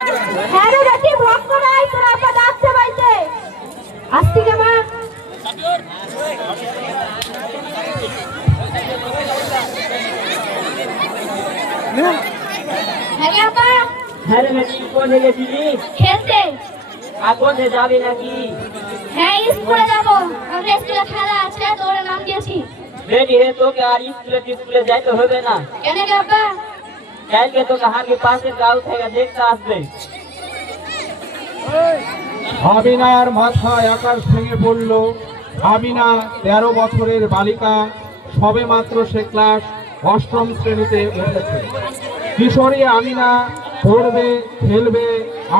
হ্যাঁ রে দেখি ভক্ত নাই তোরা আপা ডাকছে বাইতে আসছি কে মা হ্যাঁ রে আপা হ্যাঁ রে বেটি কোনে গেছিলি? খেলতে। আর কোনে যাবি নাকি? হ্যাঁ স্কুলে যাবো, আমাদের স্কুলে খেলা আছে তো ওরা নাম দিয়েছি। বেটি হে তোকে আর স্কুলে যাইতে হবে না। কেন রে আপা? কালকে তোকে হারকে পাশের গাঁও থেকে দেখতে আসবে। আমিনার মাথায় আকাশ ভেঙে পড়ল। আমিনা 13 বছরের বালিকা, সবে মাত্র সে ক্লাস 8ম শ্রেণীতে উঠেছে। কিশোরী আমিনা পড়বে, খেলবে,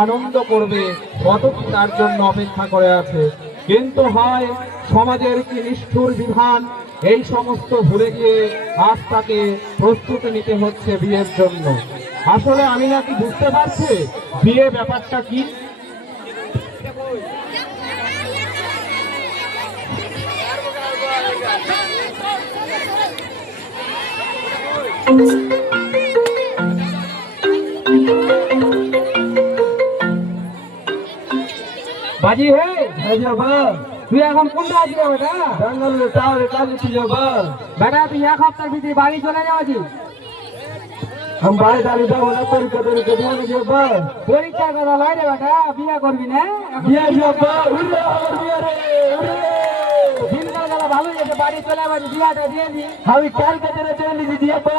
আনন্দ করবে, কতটি তার জন্য অপেক্ষা করে আছে। কিন্তু হয় সমাজের কি নিষ্ঠুর বিধান, এই সমস্ত ভুলে গিয়ে আজ তাকে প্রস্তুতি নিতে হচ্ছে বিয়ের জন্য। আসলে আমিনা কি বুঝতে পারছে বিয়ে ব্যাপারটা কি? বাজি হে যাবা তুই এখন কোনটা আছিস বেটা? জঙ্গলে টাওয়ারে কাজে যাবা? বেটা তুই এক সপ্তাহের ভিতরে বাড়ি চলে যাওয়াছি। আমি বাড়ি দাঁড়িয়ে যাবো না, পরীক্ষা টরীক্ষা দিয়ে যাবা? পরীক্ষার কথা লয় রে বেটা, বিয়ে করবি না? বিয়ে যাবা? উড়ে আমার বিয়ে রে, উড়ে। দিনকাল গেলা ভালো যেতে বাড়ি চলে যাবাছি, বিয়াটা দিয়ে দি। আমি কালকে চলে চলে দিয়ে যাবা?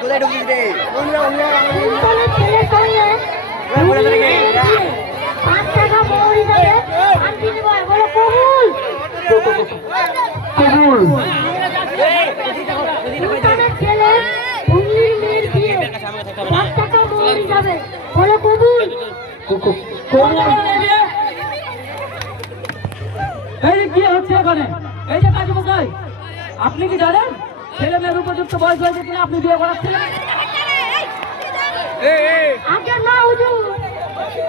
কোথায় ঢুকিস রে? এই কি হচ্ছে এখানে? এই যে কাজী মশাই, আপনি কি জানেন ছেলে মেয়ের উপযুক্ত বয়স হয়েছে কিনা আপনি বিয়ে করাচ্ছেন?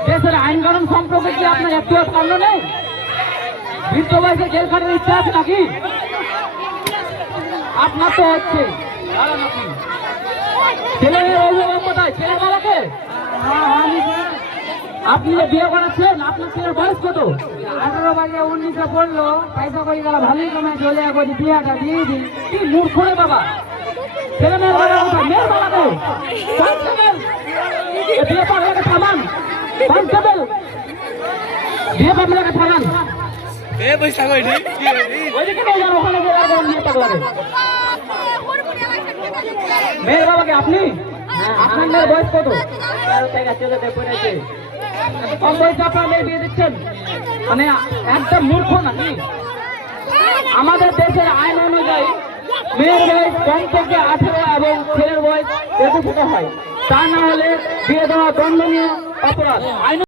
দেশের আইন কানুন সম্পর্কে কি আপনার একটু সামনে নেই? বৃদ্ধ বয়সে জেল খাটার ইচ্ছা আছে নাকি? আপনার তো হচ্ছে ছেলে মেয়ের অভিভাবক কোথায়? ছেলে মেয়েরাকে আপনি যে বিয়ে করাচ্ছেন আপনার ছেলের বয়স কত? 18 বাজে 19 পড়লো, পয়সা করে গেল, ভালোই কমে চলে বলি বিয়েটা দিয়ে দিই। কি মূর্খ রে বাবা, ছেলে মেয়ের বাবা কোথায়? মেয়ের বাবা কো? কনস্টেবল, এ বিয়ে পাগলাকে থামান, কনস্টেবল, বিয়ে পাগলাকে থামান। ওইদিকে নিয়ে যান, ওখানে গিয়ে আর বিয়ে পাগলাকে। মেয়ের বাবাকে আপনি? আপনার মেয়ের বয়স কত? 13 থেকে 14 পড়েছে। এত কম বয়সে আপনার মেয়ে বিয়ে দিচ্ছেন, মানে একদম মূর্খ নাকি? আমাদের দেশের আইন অনুযায়ী মেয়ের বয়স কম থেকে 18 এবং ছেলের বয়স 21 হয়, তা না হলে বিয়ে দেওয়া দণ্ডনীয় অপরাধ। আইন